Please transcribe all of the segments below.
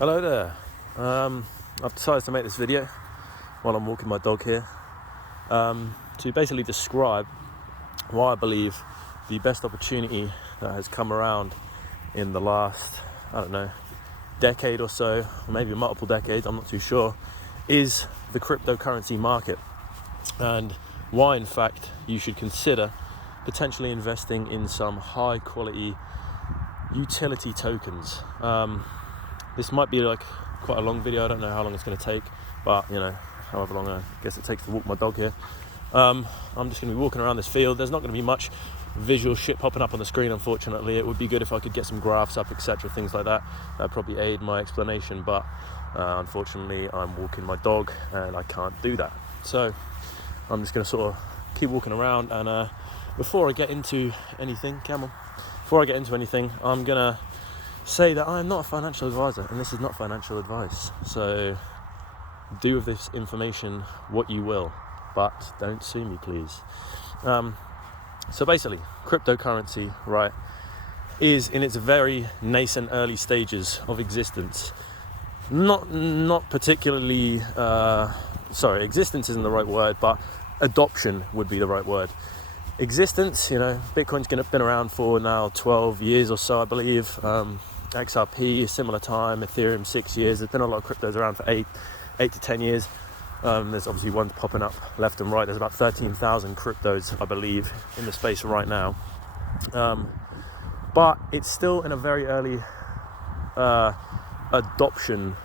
Hello there. I've decided to make this video while I'm walking my dog here to basically describe why I believe the best opportunity that has come around in the last, decade or so, or maybe multiple decades, I'm not too sure, is the cryptocurrency market, and why in fact you should consider potentially investing in some high quality utility tokens. This might be like quite a long video. I don't know how long it's going to take, but however long I guess it takes to walk my dog here. I'm just going to be walking around this field. There's not going to be much visual shit popping up on the screen, unfortunately. It would be good if I could get some graphs up, etc., things like that. That'd probably aid my explanation, but unfortunately I'm walking my dog and I can't do that. So I'm just going to sort of keep walking around, and before I get into anything, I'm going to say that I'm not a financial advisor, and this is not financial advice. So do with this information what you will, but don't sue me, please. So basically, cryptocurrency, right, is in its very nascent early stages of existence. Not particularly, existence isn't the right word, but adoption would be the right word. Existence, Bitcoin's been around for now 12 years or so, I believe. XRP, similar time. Ethereum, 6 years. There's been a lot of cryptos around for 8 to 10 years. There's obviously ones popping up left and right. There's about 13,000 cryptos, I believe, in the space right now. But it's still in a very early adoption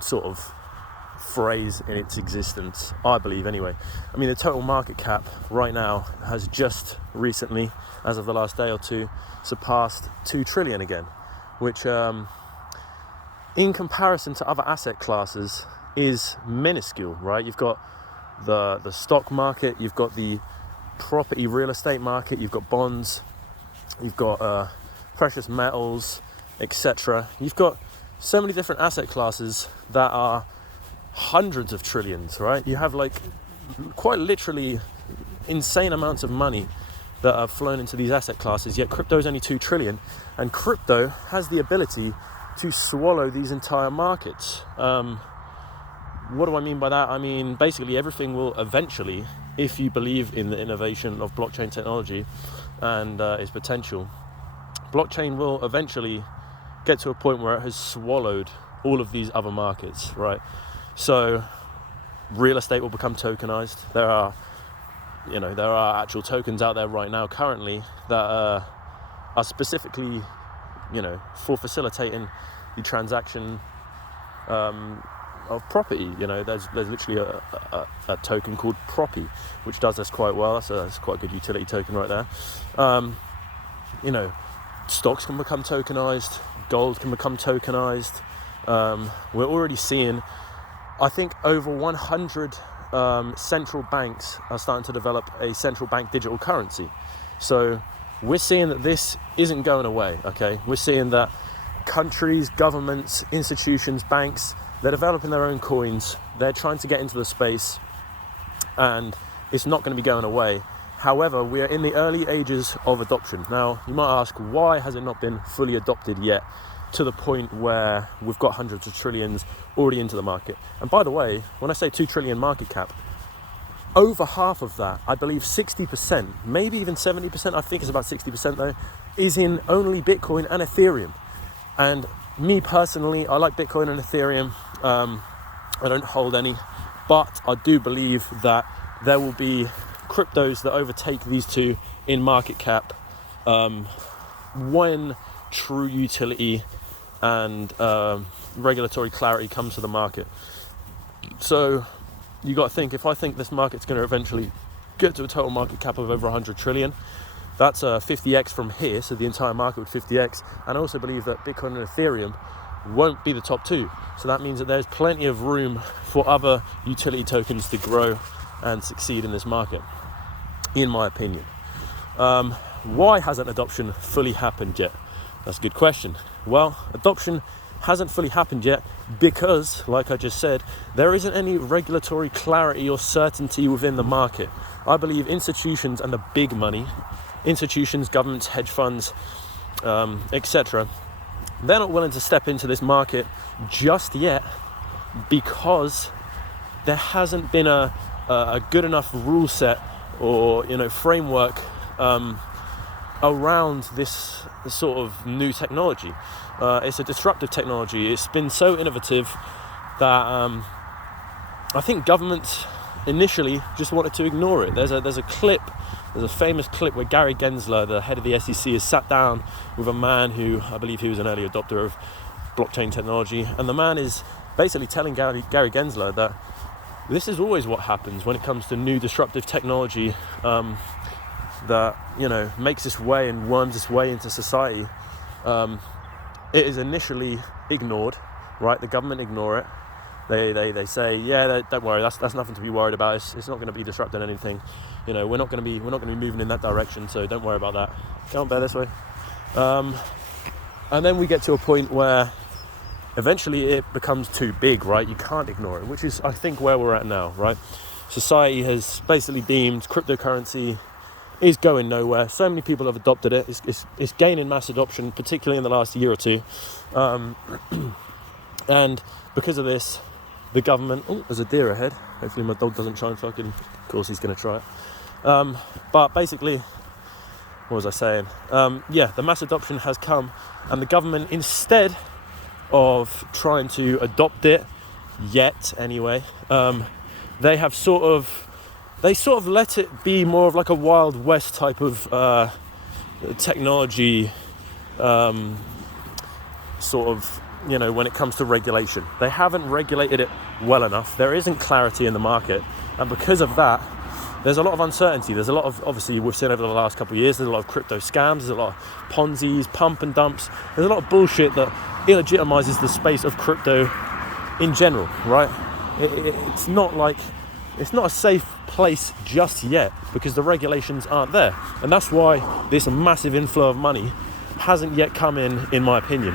sort of phrase in its existence, I believe anyway. I mean, the total market cap right now has just recently, as of the last day or two, surpassed 2 trillion again, which in comparison to other asset classes is minuscule, right? You've got the stock market, you've got the property real estate market, you've got bonds, you've got precious metals, etc. You've got so many different asset classes that are hundreds of trillions, right? You have like quite literally insane amounts of money that have flown into these asset classes, yet crypto is only 2 trillion, and crypto has the ability to swallow these entire markets. What do I mean by that? I mean, basically everything will eventually, if you believe in the innovation of blockchain technology and its potential, blockchain will eventually get to a point where it has swallowed all of these other markets, right? So real estate will become tokenized. There are actual tokens out there right now currently that are specifically, for facilitating the transaction of property. There's literally a token called Proppy, which does this quite well. That's quite a good utility token right there. Stocks can become tokenized, gold can become tokenized. We're already seeing, I think, over 100 central banks are starting to develop a central bank digital currency. So we're seeing that this isn't going away, okay? We're seeing that countries, governments, institutions, banks, they're developing their own coins. They're trying to get into the space, and it's not going to be going away. However, we are in the early ages of adoption. Now, you might ask, why has it not been fully adopted yet to the point where we've got hundreds of trillions already into the market? And by the way, when I say 2 trillion market cap, over half of that, I believe 60%, maybe even 70%, I think it's about 60% though, is in only Bitcoin and Ethereum. And me personally, I like Bitcoin and Ethereum. I don't hold any, but I do believe that there will be cryptos that overtake these two in market cap when true utility and regulatory clarity comes to the market. So you got to think, if I think this market's going to eventually get to a total market cap of over 100 trillion, that's 50x from here, so the entire market would 50x. And I also believe that Bitcoin and Ethereum won't be the top two. So that means that there's plenty of room for other utility tokens to grow and succeed in this market, in my opinion. Why hasn't adoption fully happened yet? That's a good question. Well, adoption hasn't fully happened yet because, like I just said, there isn't any regulatory clarity or certainty within the market. I believe institutions and the big money, institutions, governments, hedge funds, etc., they're not willing to step into this market just yet because there hasn't been a good enough rule set or framework around this sort of new technology. It's a disruptive technology. It's been so innovative that I think governments initially just wanted to ignore it. There's a famous clip where Gary Gensler, the head of the SEC, is sat down with a man who, I believe he was an early adopter of blockchain technology, and the man is basically telling Gary Gensler that this is always what happens when it comes to new disruptive technology that makes its way and worms its way into society. It is initially ignored, right? The government ignore it. They say, yeah, don't worry, that's nothing to be worried about. It's not going to be disrupting anything. We're not going to be moving in that direction, so don't worry about that. Come on, bear this way. And then we get to a point where eventually it becomes too big, right? You can't ignore it, which is, I think, where we're at now, right? Society has basically deemed cryptocurrency is going nowhere. So many people have adopted it. It's gaining mass adoption, particularly in the last year or two. And because of this, the government... Oh, there's a deer ahead. Hopefully my dog doesn't try and fucking... Of course he's going to try it. But basically, what was I saying? The mass adoption has come, and the government, instead of trying to adopt it, yet anyway, they sort of let it be more of like a Wild West type of technology, sort of, when it comes to regulation. They haven't regulated it well enough. There isn't clarity in the market, and because of that, there's a lot of uncertainty. There's a lot of, obviously, we've seen over the last couple of years, there's a lot of crypto scams, there's a lot of Ponzi's, pump and dumps. There's a lot of bullshit that illegitimizes the space of crypto in general, right? It's not a safe place just yet because the regulations aren't there. And that's why this massive inflow of money hasn't yet come in my opinion.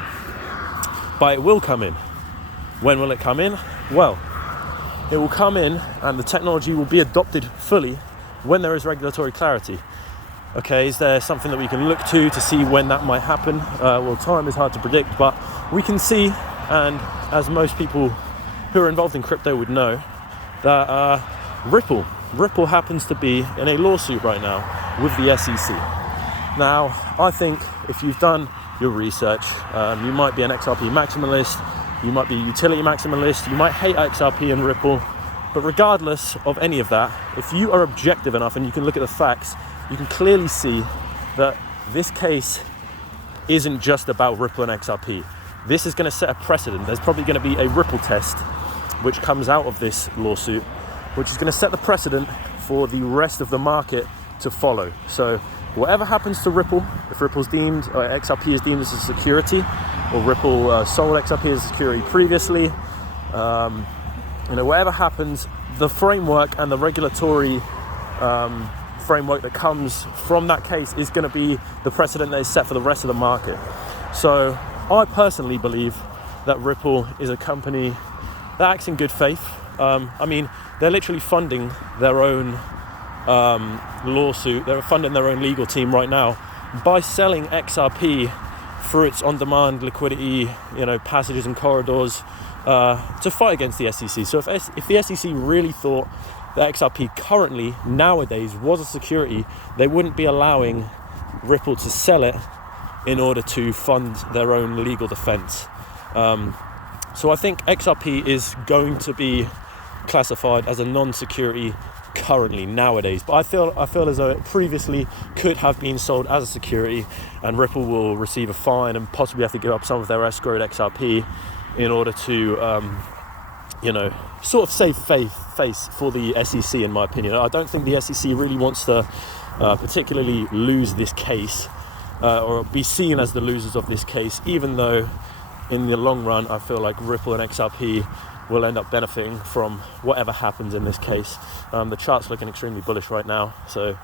But it will come in. When will it come in? Well, it will come in and the technology will be adopted fully when there is regulatory clarity. Okay, is there something that we can look to see when that might happen? Well, time is hard to predict, but we can see, and as most people who are involved in crypto would know, that Ripple happens to be in a lawsuit right now with the SEC. Now, I think if you've done your research, you might be an XRP maximalist, you might be a utility maximalist, you might hate XRP and Ripple, but regardless of any of that, if you are objective enough and you can look at the facts, you can clearly see that this case isn't just about Ripple and XRP. This is going to set a precedent. There's probably going to be a Ripple test which comes out of this lawsuit, which is going to set the precedent for the rest of the market to follow. So whatever happens to Ripple, if Ripple's deemed, or XRP is deemed as a security, or Ripple sold XRP as a security previously, whatever happens, the framework and the regulatory framework that comes from that case is going to be the precedent that is set for the rest of the market. So I personally believe that Ripple is a company that acts in good faith. They're literally funding their own lawsuit. They're funding their own legal team right now by selling XRP through its on-demand liquidity, passages and corridors to fight against the SEC. So if the SEC really thought that XRP currently, nowadays, was a security, they wouldn't be allowing Ripple to sell it in order to fund their own legal defense. So I think XRP is going to be classified as a non-security currently, nowadays. But I feel as though it previously could have been sold as a security, and Ripple will receive a fine and possibly have to give up some of their escrowed XRP in order to, sort of save face for the SEC, in my opinion. I don't think the SEC really wants to particularly lose this case or be seen as the losers of this case, even though in the long run I feel like Ripple and XRP will end up benefiting from whatever happens in this case. The chart's looking extremely bullish right now, so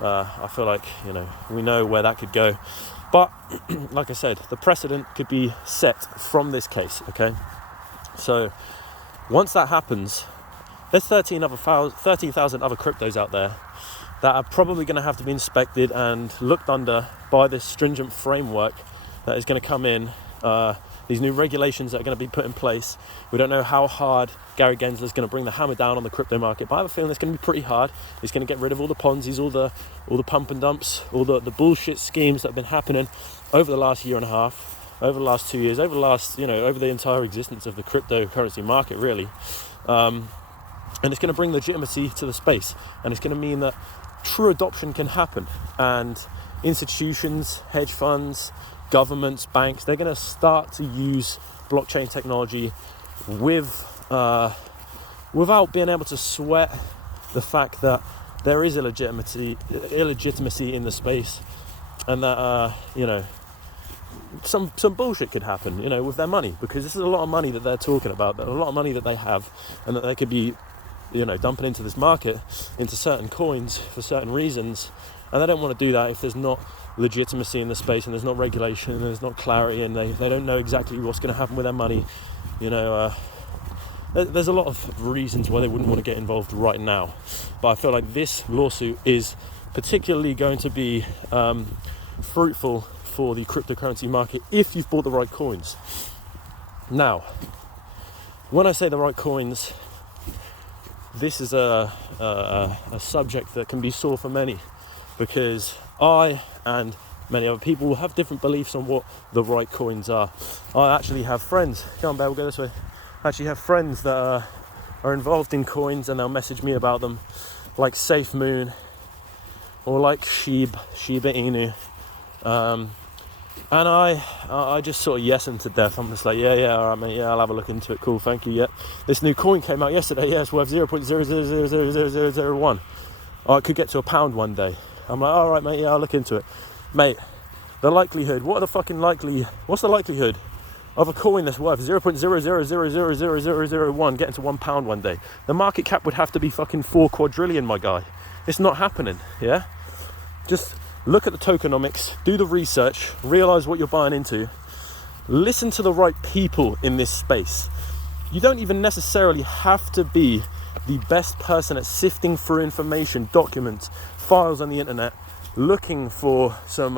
I feel like we know where that could go. But like I said, the precedent could be set from this case. Okay, so once that happens, there's 13,000 other cryptos out there that are probably going to have to be inspected and looked under by this stringent framework that is going to come in, these new regulations that are going to be put in place. We don't know how hard Gary Gensler is going to bring the hammer down on the crypto market, but I have a feeling it's going to be pretty hard. He's going to get rid of all the Ponzi's, all the pump and dumps, all the bullshit schemes that have been happening over the last year and a half, over the last 2 years, over the entire existence of the cryptocurrency market, really. And it's going to bring legitimacy to the space, and it's going to mean that true adoption can happen, and institutions, hedge funds, governments, banks, they're going to start to use blockchain technology without being able to sweat the fact that there is illegitimacy in the space, and that some bullshit could happen, with their money, because this is a lot of money that they're talking about, a lot of money that they have, and that they could be dumping into this market, into certain coins for certain reasons, and they don't want to do that if there's not legitimacy in the space, and there's not regulation, and there's not clarity, and they don't know exactly what's going to happen with their money. There's a lot of reasons why they wouldn't want to get involved right now, but I feel like this lawsuit is particularly going to be fruitful for the cryptocurrency market if you've bought the right coins. Now, when I say the right coins, this is a subject that can be sore for many, because I and many other people have different beliefs on what the right coins are. I actually have friends, come on, Bear, we'll go this way. I actually have friends that are involved in coins, and they'll message me about them, like Safe Moon, or like Shiba Inu. And I just sort of yes them to death. I'm just like, yeah, all right, mate, yeah, I'll have a look into it. Cool, thank you. Yeah, this new coin came out yesterday. Yeah, it's worth 0.00000001. Oh, it could get to £1 one day. I'm like, all right, mate, yeah, I'll look into it. Mate, the likelihood, what's the likelihood of a coin that's worth 0.00000001 getting to £1 one day? The market cap would have to be fucking 4 quadrillion, my guy. It's not happening, yeah? Just look at the tokenomics, do the research, realize what you're buying into, listen to the right people in this space. You don't even necessarily have to be the best person at sifting through information, documents, files on the internet, looking for some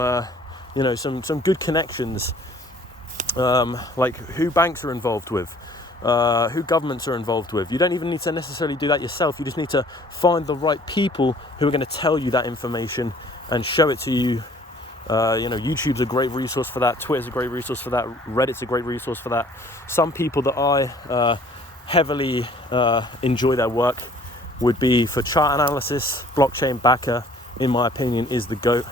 good connections, like who banks are involved with, who governments are involved with. You don't even need to necessarily do that yourself. You just need to find the right people who are going to tell you that information and show it to you. YouTube's a great resource for that. Twitter's a great resource for that. Reddit's a great resource for that. Some people that I heavily enjoy their work would be for chart analysis. Blockchain Backer, in my opinion, is the GOAT.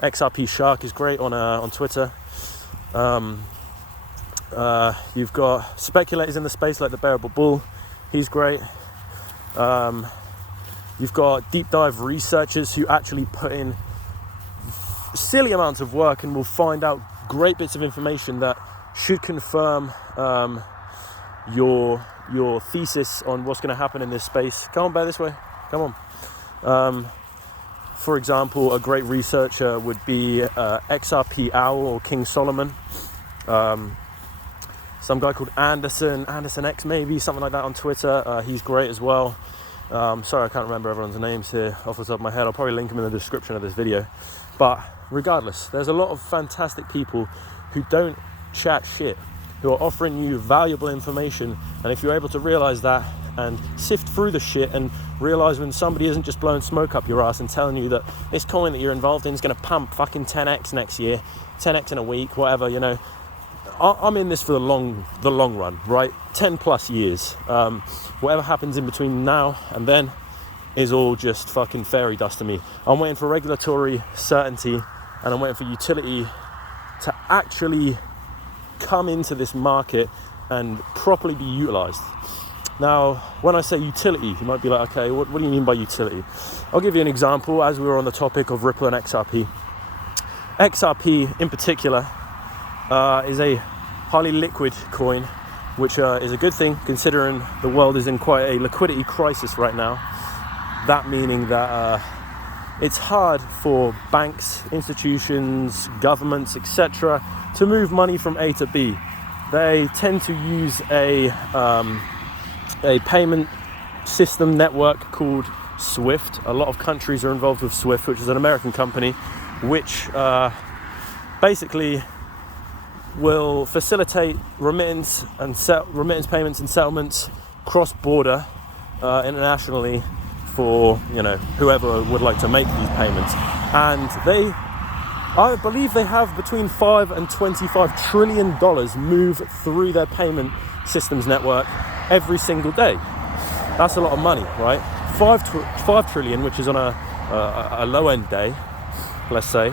XRP Shark is great on Twitter. You've got speculators in the space like the Bearable Bull. He's great. You've got deep dive researchers who actually put in silly amounts of work and will find out great bits of information that should confirm your thesis on what's going to happen in this space. Come on, Bear, this way. Come on. For example, a great researcher would be XRP Owl or King Solomon. Some guy called Anderson X maybe, something like that on Twitter. He's great as well. Sorry, I can't remember everyone's names here off the top of my head. I'll probably link them in the description of this video. But regardless, there's a lot of fantastic people who don't chat shit, who are offering you valuable information. And if you're able to realize that and sift through the shit and realize when somebody isn't just blowing smoke up your ass and telling you that this coin that you're involved in is going to pump fucking 10x next year, 10x in a week, whatever, I'm in this for the long run, right? 10 plus years. Whatever happens in between now and then is all just fucking fairy dust to me. I'm waiting for regulatory certainty, and I'm waiting for utility to actually come into this market and properly be utilized. Now, when I say utility, you might be like, okay, what do you mean by utility? I'll give you an example as we were on the topic of Ripple and XRP. XRP in particular is a highly liquid coin, which is a good thing considering the world is in quite a liquidity crisis right now. That meaning that it's hard for banks, institutions, governments, etc. to move money from A to B. They tend to use a payment system network called SWIFT. A lot of countries are involved with SWIFT, which is an American company, which basically will facilitate remittance payments and settlements cross-border internationally for whoever would like to make these payments. And I believe they have between $5 and $25 trillion move through their payment systems network every single day. That's a lot of money, right? 5 trillion, which is on a low-end day, let's say,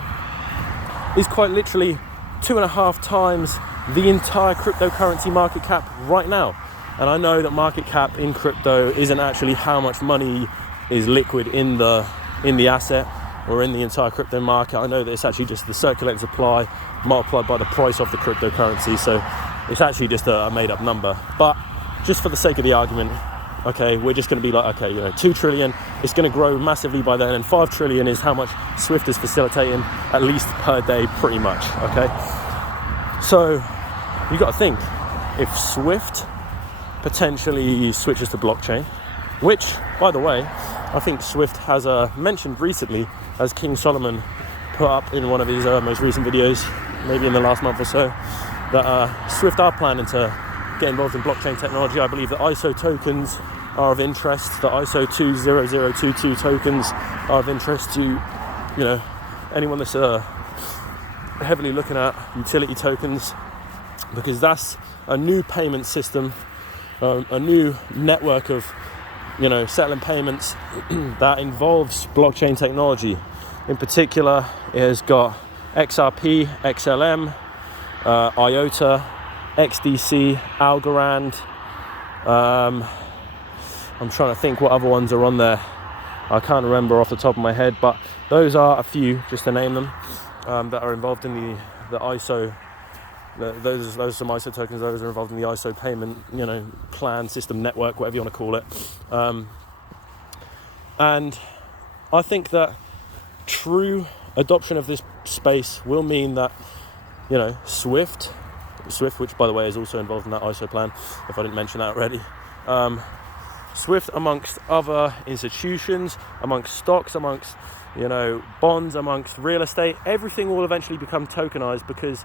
is quite literally 2.5 times the entire cryptocurrency market cap right now. And I know that market cap in crypto isn't actually how much money is liquid in the asset or in the entire crypto market. I know that it's actually just the circulating supply multiplied by the price of the cryptocurrency. So it's actually just a made up number. But just for the sake of the argument, okay, we're just going to be like, okay, 2 trillion, it's going to grow massively by then, and 5 trillion is how much Swift is facilitating, at least per day, pretty much, okay? So you got to think, if Swift potentially switches to blockchain, which, by the way, I think Swift has mentioned recently, as King Solomon put up in one of his most recent videos, maybe in the last month or so, that Swift are planning to get involved in blockchain technology. I believe that ISO tokens are of interest. The ISO 20022 tokens are of interest to, anyone that's heavily looking at utility tokens, because that's a new payment system, a new network of, settling payments that involves blockchain technology. In particular, it has got XRP, XLM, IOTA, XDC, Algorand. I'm trying to think what other ones are on there. I can't remember off the top of my head, but those are a few, just to name them, that are involved in the ISO. Those are some ISO tokens. Those are involved in the ISO payment, plan, system, network, whatever you want to call it. And I think that true adoption of this space will mean that, Swift, which by the way is also involved in that ISO plan, if I didn't mention that already. Swift, amongst other institutions, amongst stocks, amongst bonds, amongst real estate, everything will eventually become tokenized, because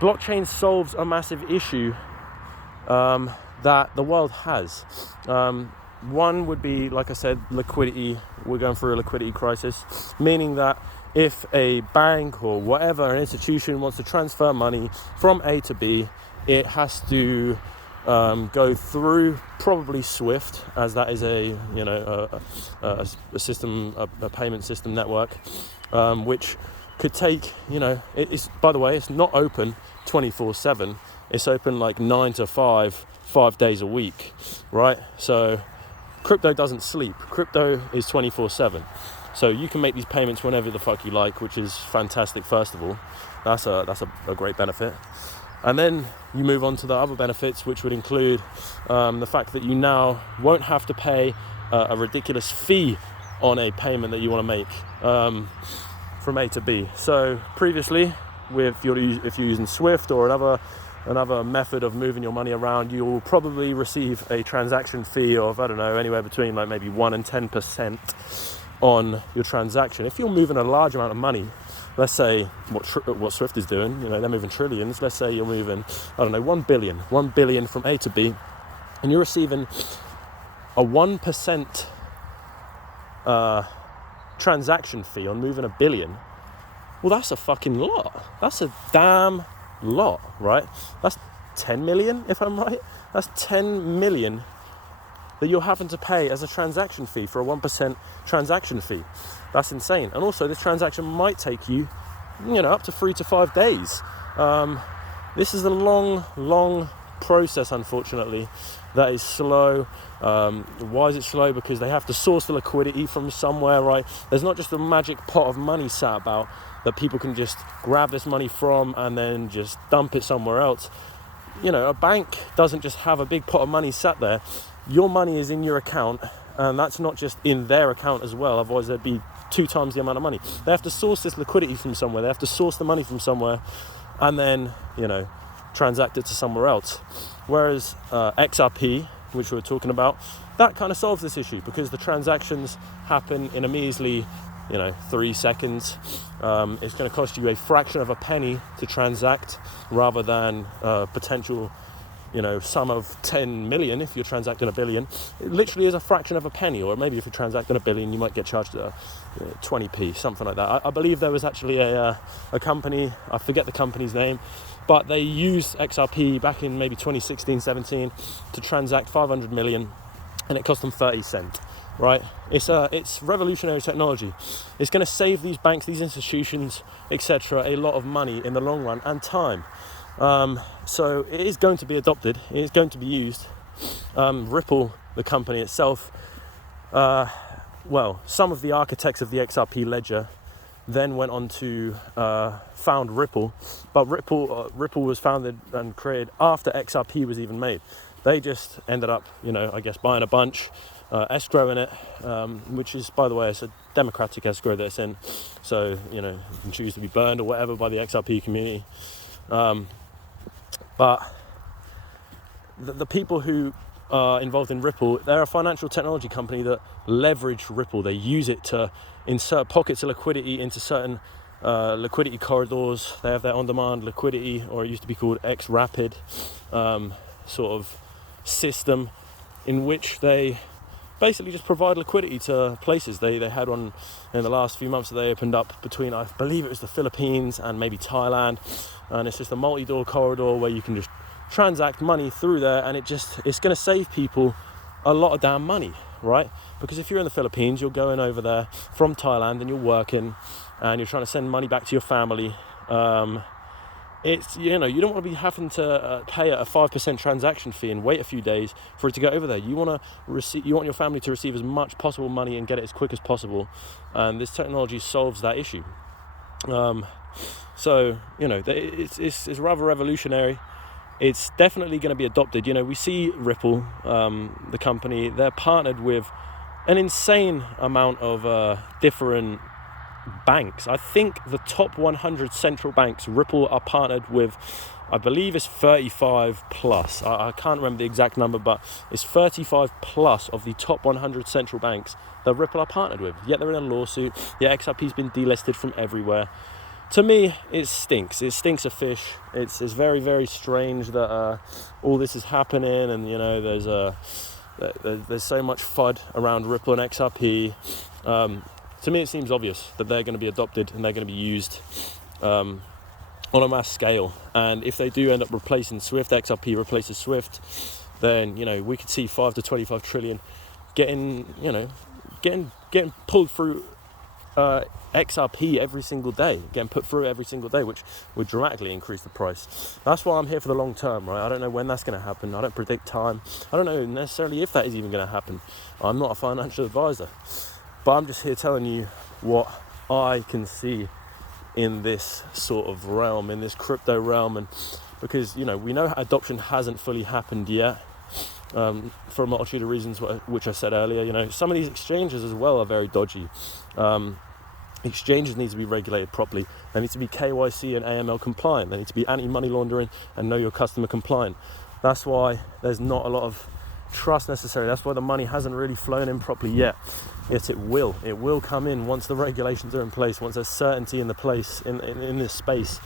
blockchain solves a massive issue that the world has. One would be, like I said, liquidity. We're going through a liquidity crisis, meaning that if a bank or whatever, an institution wants to transfer money from A to B, it has to go through probably Swift, as that is a system, a payment system network, which could take, it's, by the way, it's not open 24/7. It's open like 9 to 5 days a week, right? So crypto doesn't sleep. Crypto is 24/7. So you can make these payments whenever the fuck you like, which is fantastic. First of all, that's a great benefit. And then you move on to the other benefits, which would include the fact that you now won't have to pay a ridiculous fee on a payment that you want to make from A to B. So previously, if you're using Swift or another method of moving your money around, you will probably receive a transaction fee of, I don't know, anywhere between like maybe 1% and 10% on your transaction. If you're moving a large amount of money, let's say what Swift is doing, they're moving trillions. Let's say you're moving, I don't know, 1 billion from A to B, and you're receiving a 1% transaction fee on moving $1 billion. Well, that's a fucking lot. That's a damn lot, right? That's 10 million, if I'm right. That's 10 million that you're having to pay as a transaction fee for a 1% transaction fee. That's insane. And also, this transaction might take you, up to 3 to 5 days. This is a long process, unfortunately, that is slow. Why is it slow? Because they have to source the liquidity from somewhere, right? There's not just a magic pot of money sat about that people can just grab this money from and then just dump it somewhere else. A bank doesn't just have a big pot of money sat there. Your money is in your account, and that's not just in their account as well. Otherwise, there'd be 2 times the amount of money. They have to source this liquidity from somewhere. They have to source the money from somewhere and then, transact it to somewhere else. Whereas XRP, which we were talking about, that kind of solves this issue, because the transactions happen in a measly 3 seconds. It's going to cost you a fraction of a penny to transact, rather than potential sum of 10 million if you're transacting a billion. It literally is a fraction of a penny, or maybe if you're transacting a billion, you might get charged 20p, something like that. I believe there was actually a company, I forget the company's name, but they used XRP back in maybe 2016-17 to transact 500 million, and it cost them 30 cents. Right? It's revolutionary technology. It's going to save these banks, these institutions, etc., a lot of money in the long run and time. So it is going to be adopted. It is going to be used. Ripple, the company itself, some of the architects of the XRP ledger then went on to found Ripple, but Ripple was founded and created after XRP was even made. They just ended up, I guess, buying a bunch, escrowing it, which is, by the way, it's a democratic escrow that it's in, so you can choose to be burned or whatever by the XRP community. But the people who are involved in Ripple, they're a financial technology company that leverage Ripple. They use it to insert pockets of liquidity into certain liquidity corridors. They have their on-demand liquidity, or it used to be called XRP, sort of system in which they basically just provide liquidity to places. They had one in the last few months that they opened up between, I believe it was the Philippines and maybe Thailand, and it's just a multi-door corridor where you can just transact money through there, and it's going to save people a lot of damn money, right? Because if you're in the Philippines, you're going over there from Thailand and you're working and you're trying to send money back to your family. It's you don't want to be having to pay a 5% transaction fee and wait a few days for it to go over there. You want your family to receive as much possible money and get it as quick as possible, and this technology solves that issue. So it's rather revolutionary. It's definitely going to be adopted. We see Ripple, the company, they're partnered with an insane amount of different banks. I think the top 100 central banks, Ripple are partnered with, I believe it's 35 plus. I can't remember the exact number, but it's 35 plus of the top 100 central banks that Ripple are partnered with. Yet they're in a lawsuit. The XRP's been delisted from everywhere. To me, it stinks. It stinks of fish. It's very, very strange that all this is happening, and there's so much FUD around Ripple and XRP. To me, it seems obvious that they're going to be adopted and they're going to be used on a mass scale. And if they do end up replacing Swift, XRP replaces Swift, then we could see 5 to 25 trillion getting pulled through XRP every single day, getting put through every single day, which would dramatically increase the price. That's why I'm here for the long term, right? I don't know when that's going to happen. I don't predict time. I don't know necessarily if that is even going to happen. I'm not a financial advisor. But I'm just here telling you what I can see in this sort of realm, in this crypto realm. And because, we know adoption hasn't fully happened yet, for a multitude of reasons, which I said earlier. Some of these exchanges as well are very dodgy. Exchanges need to be regulated properly. They need to be KYC and AML compliant. They need to be anti-money laundering and know your customer compliant. That's why there's not a lot of trust necessary. That's why the money hasn't really flown in properly yet. Yet it will come in once the regulations are in place, once there's certainty in the place, in this space.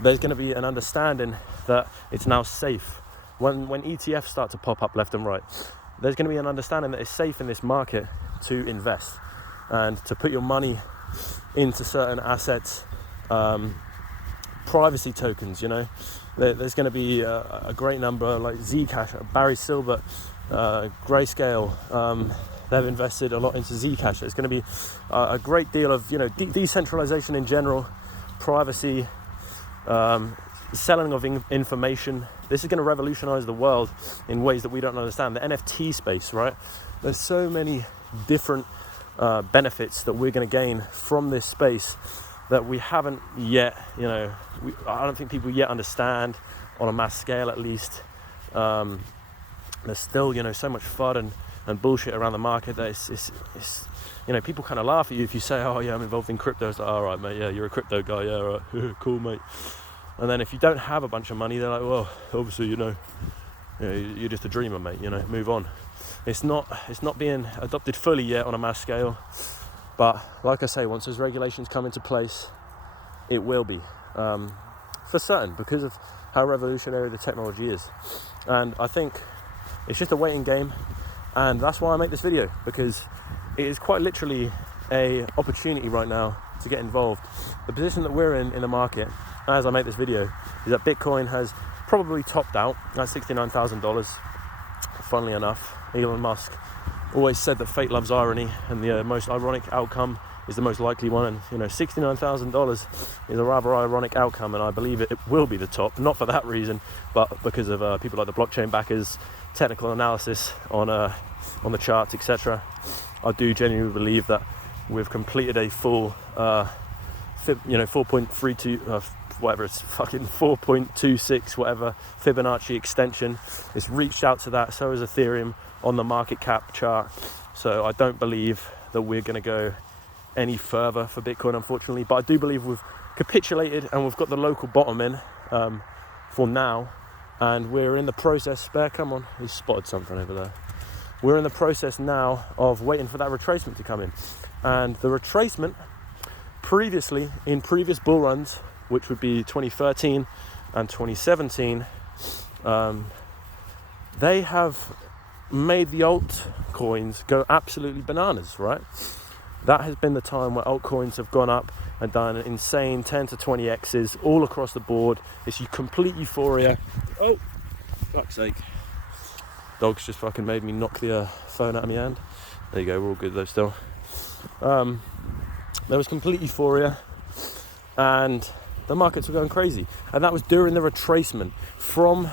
There's going to be an understanding that it's now safe. When ETFs start to pop up left and right, there's going to be an understanding that it's safe in this market to invest and to put your money into certain assets, privacy tokens. There's going to be a great number like Zcash, Barry Silbert, Grayscale. They've invested a lot into Zcash. It's going to be a great deal of decentralization in general, privacy, selling of information. This is going to revolutionize the world in ways that we don't understand. The NFT space, right? There's so many different benefits that we're going to gain from this space that we haven't yet, I don't think people yet understand on a mass scale, at least. There's still, so much FUD and bullshit around the market that it's people kind of laugh at you if you say, oh yeah, I'm involved in crypto. It's like, all right, mate, yeah, you're a crypto guy, yeah, all right, cool, mate. And then if you don't have a bunch of money, they're like, well, obviously, you're just a dreamer, mate, move on. It's not being adopted fully yet on a mass scale. But like I say, once those regulations come into place, it will be, for certain, because of how revolutionary the technology is. And I think it's just a waiting game, and that's why I make this video, because it is quite literally a opportunity right now to get involved. The position that we're in the market, as I make this video, is that Bitcoin has probably topped out at $69,000. Funnily enough, Elon Musk always said that fate loves irony, and the most ironic outcome is the most likely one. And, you know, $69,000 is a rather ironic outcome, and I believe it will be the top, not for that reason, but because of people like the blockchain backers, technical analysis on the charts, etc. I do genuinely believe that we've completed a full 4.32 whatever, it's fucking 4.26 whatever Fibonacci extension. It's reached out to that, so is Ethereum on the market cap chart. So I don't believe that we're going to go any further for Bitcoin, unfortunately, but I do believe we've capitulated and we've got the local bottom in for now, and we're in the process. Spare, come on, he's spotted something over there. We're in the process now of waiting for that retracement to come in, and the retracement previously, in previous bull runs, which would be 2013 and 2017, they have made the altcoins go absolutely bananas, right? That has been the time where altcoins have gone up and done insane 10 to 20 X's all across the board. It's complete euphoria. Oh, fuck's sake. Dog's just fucking made me knock the phone out of my hand. There you go, we're all good though still. There was complete euphoria and the markets were going crazy. And that was during the retracement from,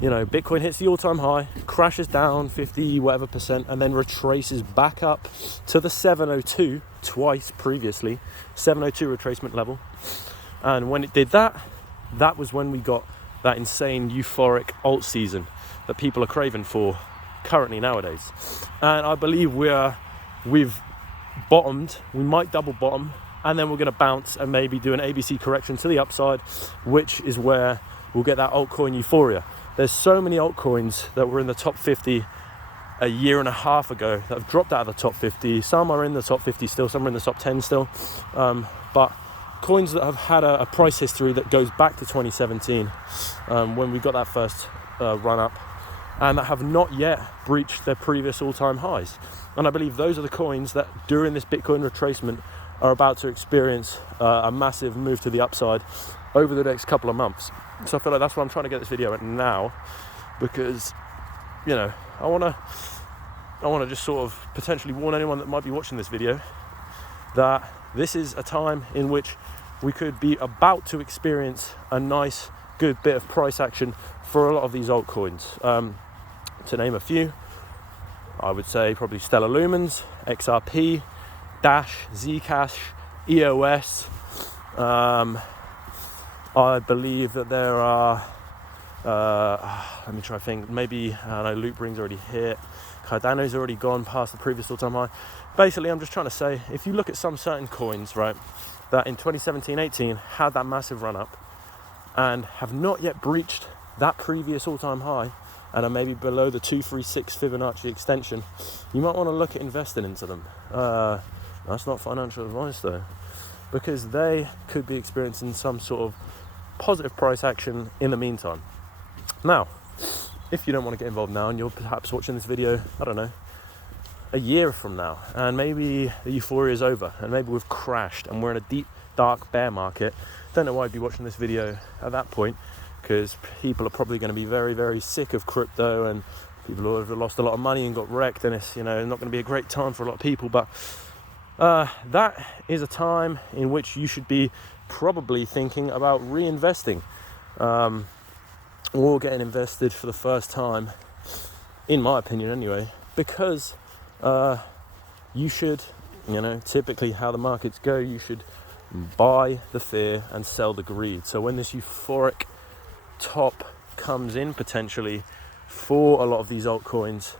you know, Bitcoin hits the all-time high, crashes down 50 whatever percent, and then retraces back up to the 702 twice previously, 702 retracement level. And when it did that, that was when we got that insane euphoric alt season that people are craving for currently nowadays. And I believe we've bottomed. We might double bottom, and then we're going to bounce and maybe do an ABC correction to the upside, which is where we'll get that altcoin euphoria. There's so many altcoins that were in the top 50 a year and a half ago that have dropped out of the top 50. Some are in the top 50 still, some are in the top 10 still. But coins that have had a price history that goes back to 2017, when we got that first run up, and that have not yet breached their previous all-time highs. And I believe those are the coins that during this Bitcoin retracement are about to experience a massive move to the upside over the next couple of months. So I feel like that's why I'm trying to get this video out now, because, you know, I want to just sort of potentially warn anyone that might be watching this video that this is a time in which we could be about to experience a nice, good bit of price action for a lot of these altcoins. To name a few, I would say probably Stellar Lumens, XRP, Dash, Zcash, EOS. I believe that there are, let me try to think, maybe, I don't know, Loopring's already hit, Cardano's already gone past the previous all-time high. Basically, I'm just trying to say, if you look at some certain coins, right, that in 2017-18 had that massive run-up and have not yet breached that previous all-time high and are maybe below the 236 Fibonacci extension, you might want to look at investing into them. That's not financial advice though, because they could be experiencing some sort of positive price action in the meantime. Now, if you don't want to get involved now and you're perhaps watching this video, I don't know, a year from now, and maybe the euphoria is over and maybe we've crashed and we're in a deep, dark bear market, don't know why I'd be watching this video at that point, because people are probably going to be very, very sick of crypto and people who have lost a lot of money and got wrecked, and it's, you know, not going to be a great time for a lot of people. But that is a time in which you should be probably thinking about reinvesting or getting invested for the first time, in my opinion anyway, because you should, you know, typically how the markets go, you should buy the fear and sell the greed. So when this euphoric top comes in potentially for a lot of these altcoins,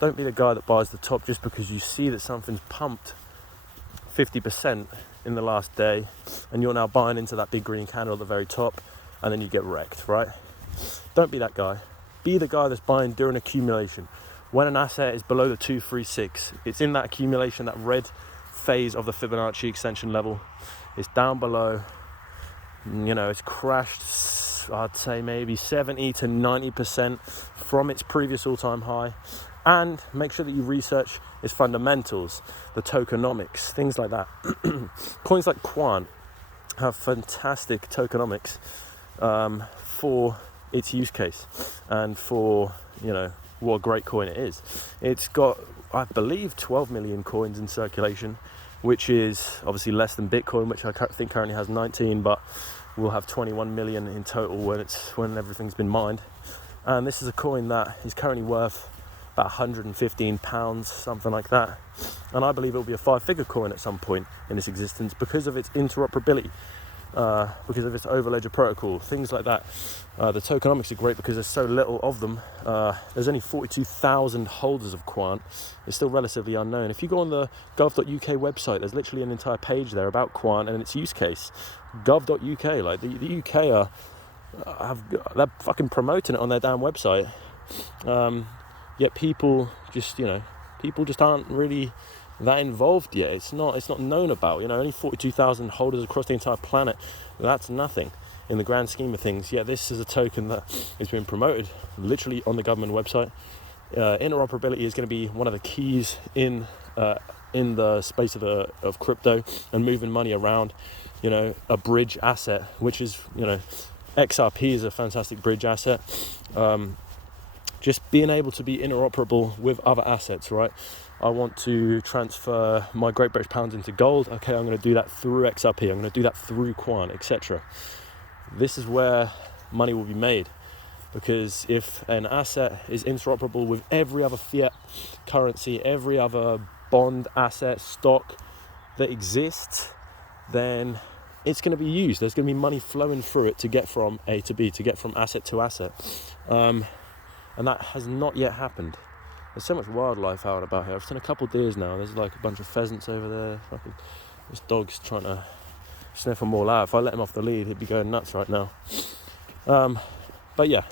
don't be the guy that buys the top just because you see that something's pumped 50% in the last day and you're now buying into that big green candle at the very top, and then you get wrecked, right? Don't be that guy. Be the guy that's buying during accumulation. When an asset is below the 236, it's in that accumulation, that red phase of the Fibonacci extension level. It's down below. It's crashed, I'd say maybe 70 to 90% from its previous all-time high. And make sure that you research its fundamentals, the tokenomics, things like that. Coins like Quant have fantastic tokenomics for its use case and for, what a great coin it is. It's got, I believe, 12 million coins in circulation, which is obviously less than Bitcoin, which I think currently has 19, but we'll have 21 million in total when everything's been mined. And this is a coin that is currently worth about £115, something like that. And I believe it will be a 5-figure coin at some point in its existence because of its interoperability, because of its overledger protocol, things like that. The tokenomics are great because there's so little of them. There's only 42,000 holders of Quant. It's still relatively unknown. If you go on the gov.uk website, there's literally an entire page there about Quant and its use case. Gov.uk, like the UK they're fucking promoting it on their damn website. Yet people just aren't really that involved yet. It's not known about. Only 42,000 holders across the entire planet. That's nothing in the grand scheme of things. Yet this is a token that is being promoted literally on the government website. Interoperability is going to be one of the keys in the space of crypto and moving money around. A bridge asset, which is XRP is a fantastic bridge asset. Just being able to be interoperable with other assets, right? I want to transfer my Great British Pounds into gold. Okay, I'm going to do that through XRP. I'm going to do that through Quant, etc. This is where money will be made, because if an asset is interoperable with every other fiat currency, every other bond, asset, stock that exists, then it's going to be used. There's going to be money flowing through it to get from A to B, to get from asset to asset. And that has not yet happened. There's so much wildlife out about here. I've seen a couple deers now. There's like a bunch of pheasants over there. This dog's trying to sniff them all out. If I let him off the lead, he'd be going nuts right now. But yeah,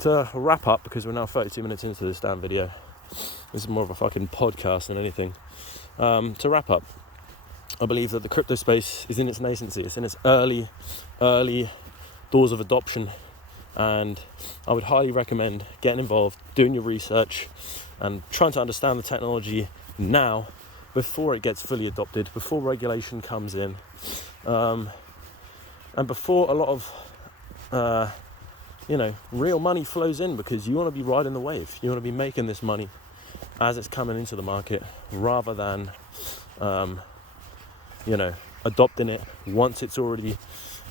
to wrap up, because we're now 32 minutes into this damn video. This is more of a fucking podcast than anything. To wrap up, I believe that the crypto space is in its nascency. It's in its early doors of adoption. And I would highly recommend getting involved, doing your research and trying to understand the technology now before it gets fully adopted, before regulation comes in, and before a lot of real money flows in, because you want to be riding the wave. You want to be making this money as it's coming into the market, rather than adopting it once it's already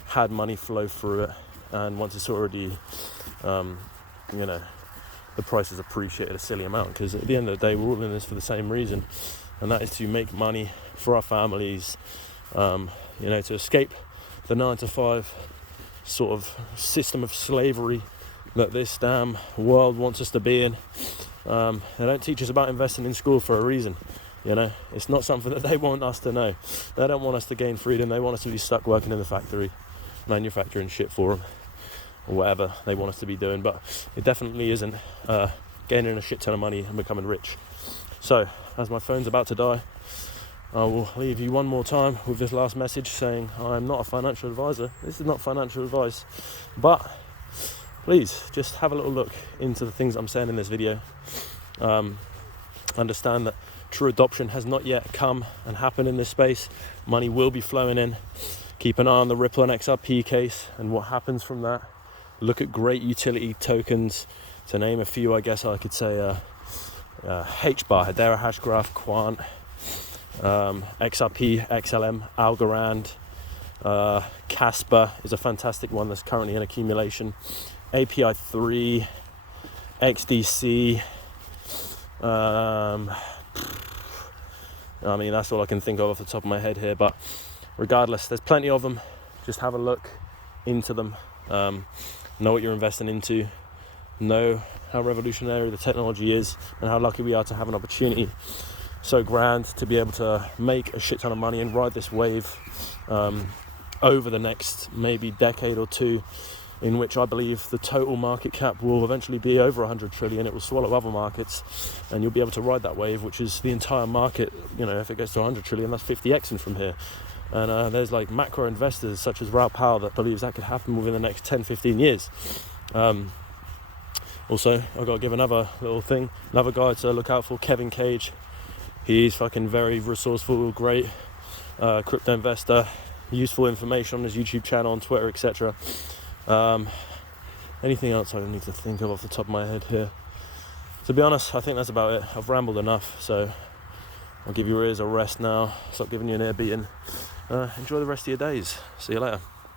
had money flow through it. And once it's already, the price is appreciated a silly amount, because at the end of the day, we're all in this for the same reason, and that is to make money for our families, to escape the 9-to-5 sort of system of slavery that this damn world wants us to be in. They don't teach us about investing in school for a reason. It's not something that they want us to know. They don't want us to gain freedom. They want us to be stuck working in the factory, manufacturing shit for them, or whatever they want us to be doing. But it definitely isn't gaining a shit ton of money and becoming rich. So, as my phone's about to die, I will leave you one more time with this last message saying I'm not a financial advisor. This is not financial advice, but please just have a little look into the things I'm saying in this video. Understand that true adoption has not yet come and happened in this space. Money will be flowing in. Keep an eye on the Ripple and XRP case and what happens from that. Look at great utility tokens. To name a few, I guess I could say HBAR, Hedera Hashgraph, Quant, XRP, XLM, Algorand, Casper is a fantastic one that's currently in accumulation. API 3, XDC. That's all I can think of off the top of my head here, but regardless, there's plenty of them. Just have a look into them. Know what you're investing into. Know how revolutionary the technology is and how lucky we are to have an opportunity so grand to be able to make a shit ton of money and ride this wave over the next maybe decade or two, in which I believe the total market cap will eventually be over 100 trillion. It will swallow other markets, and you'll be able to ride that wave, which is the entire market. You know, if it gets to 100 trillion, that's 50xing from here. And there's like macro investors such as Ramble that believes that could happen within the next 10-15 years. Also, I've got to give another little thing, another guy to look out for, Kevin Cage. He's fucking very resourceful, great crypto investor, useful information on his YouTube channel, on Twitter, etc. Anything else I need to think of off the top of my head here? To be honest, I think that's about it. I've rambled enough, so I'll give your ears a rest now. Stop giving you an ear beating. Enjoy the rest of your days. See you later.